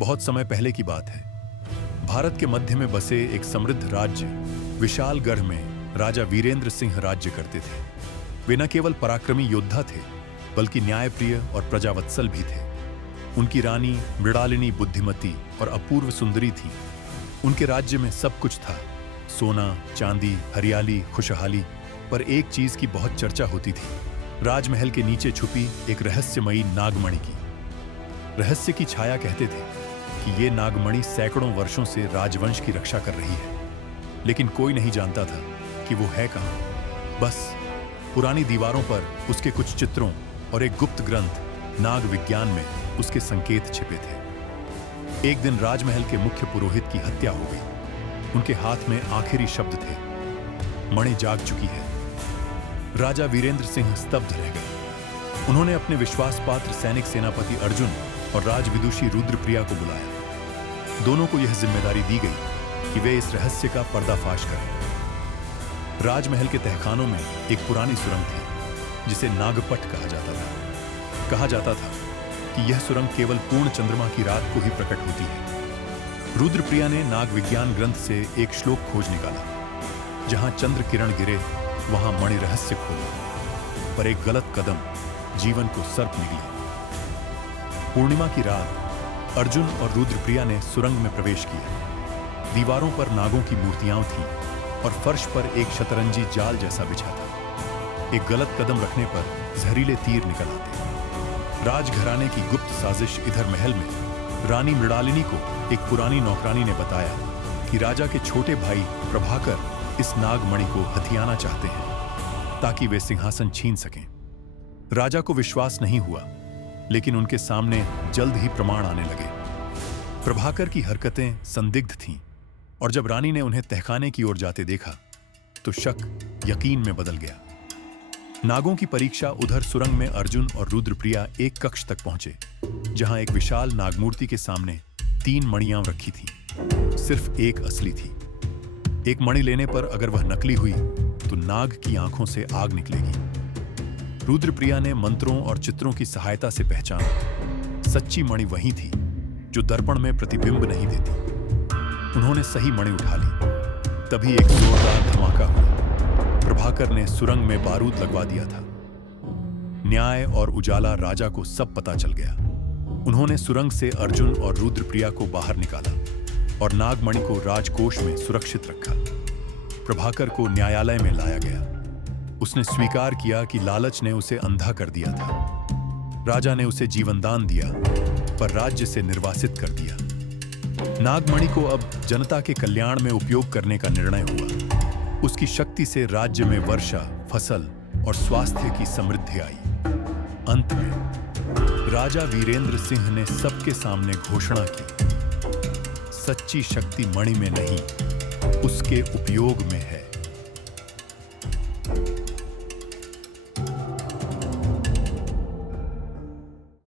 बहुत समय पहले की बात है। भारत के मध्य में बसे एक समृद्ध राज्य विशालगढ़ में राजा वीरेंद्र सिंह राज्य करते थे। वे न केवल पराक्रमी योद्धा थे, बल्कि न्यायप्रिय और प्रजावत्सल भी थे। उनकी रानी मृणालिनी बुद्धिमती और अपूर्व सुंदरी थी। उनके राज्य में सब कुछ था, सोना, चांदी, हरियाली, खुशहाली। पर एक चीज की बहुत चर्चा होती थी, राजमहल के नीचे छुपी एक रहस्यमयी नागमणि की। रहस्य की छाया कहते थे कि ये नागमणि सैकड़ों वर्षों से राजवंश की रक्षा कर रही है, लेकिन कोई नहीं जानता था कि वो है कहां। बस पुरानी दीवारों पर उसके कुछ चित्रों और एक गुप्त ग्रंथ नाग विज्ञान में उसके संकेत छिपे थे। एक दिन राजमहल के मुख्य पुरोहित की हत्या हो गई। उनके हाथ में आखिरी शब्द थे, मणि जाग चुकी है। राजा वीरेंद्र सिंह स्तब्ध रह गए। उन्होंने अपने विश्वास पात्र सैनिक सेनापति अर्जुन और राजविदुषी रुद्रप्रिया को बुलाया। दोनों को यह जिम्मेदारी दी गई कि वे इस रहस्य का पर्दाफाश करें। राजमहल के तहखानों में एक पुरानी सुरंग थी जिसे नागपट कहा जाता था। कहा जाता था कि यह सुरंग केवल पूर्ण चंद्रमा की रात को ही प्रकट होती है। रुद्रप्रिया ने नाग विज्ञान ग्रंथ से एक श्लोक खोज निकाला, जहां चंद्र किरण गिरे वहां मणि रहस्य खोला। पर एक गलत कदम जीवन को सर्प निकली। पूर्णिमा की रात अर्जुन और रुद्रप्रिया ने सुरंग में प्रवेश किया। दीवारों पर नागों की मूर्तियां थीं और फर्श पर एक शतरंजी जाल जैसा बिछा था। एक गलत कदम रखने पर जहरीले तीर निकल आते। राजघराने की गुप्त साजिश। इधर महल में रानी मृणालिनी को एक पुरानी नौकरानी ने बताया कि राजा के छोटे भाई प्रभाकर इस नागमणि को हथियाना चाहते हैं ताकि वे सिंहासन छीन सकें। राजा को विश्वास नहीं हुआ, लेकिन उनके सामने जल्द ही प्रमाण आने लगे। प्रभाकर की हरकतें संदिग्ध थीं, और जब रानी ने उन्हें तहखाने की ओर जाते देखा तो शक यकीन में बदल गया। नागों की परीक्षा। उधर सुरंग में अर्जुन और रुद्रप्रिया एक कक्ष तक पहुंचे, जहां एक विशाल नागमूर्ति के सामने 3 मणियां रखी थीं। सिर्फ एक असली थी। एक मणि लेने पर अगर वह नकली हुई तो नाग की आंखों से आग निकलेगी। रुद्रप्रिया ने मंत्रों और चित्रों की सहायता से पहचाना। सच्ची मणि वही थी जो दर्पण में प्रतिबिंब नहीं देती। उन्होंने सही मणि उठा ली। तभी एक जोरदार धमाका हुआ। प्रभाकर ने सुरंग में बारूद लगवा दिया था। न्याय और उजाला राजा को सब पता चल गया। उन्होंने सुरंग से अर्जुन और रुद्रप्रिया को बाहर निकाला और नागमणि को राजकोष में सुरक्षित रखा। प्रभाकर को न्यायालय में लाया गया। उसने स्वीकार किया कि लालच ने उसे अंधा कर दिया था। राजा ने उसे जीवनदान दिया, पर राज्य से निर्वासित कर दिया। नागमणि को अब जनता के कल्याण में उपयोग करने का निर्णय हुआ। उसकी शक्ति से राज्य में वर्षा, फसल और स्वास्थ्य की समृद्धि आई। अंत में राजा वीरेंद्र सिंह ने सबके सामने घोषणा की, सच्ची शक्ति मणि में नहीं, उसके उपयोग में है।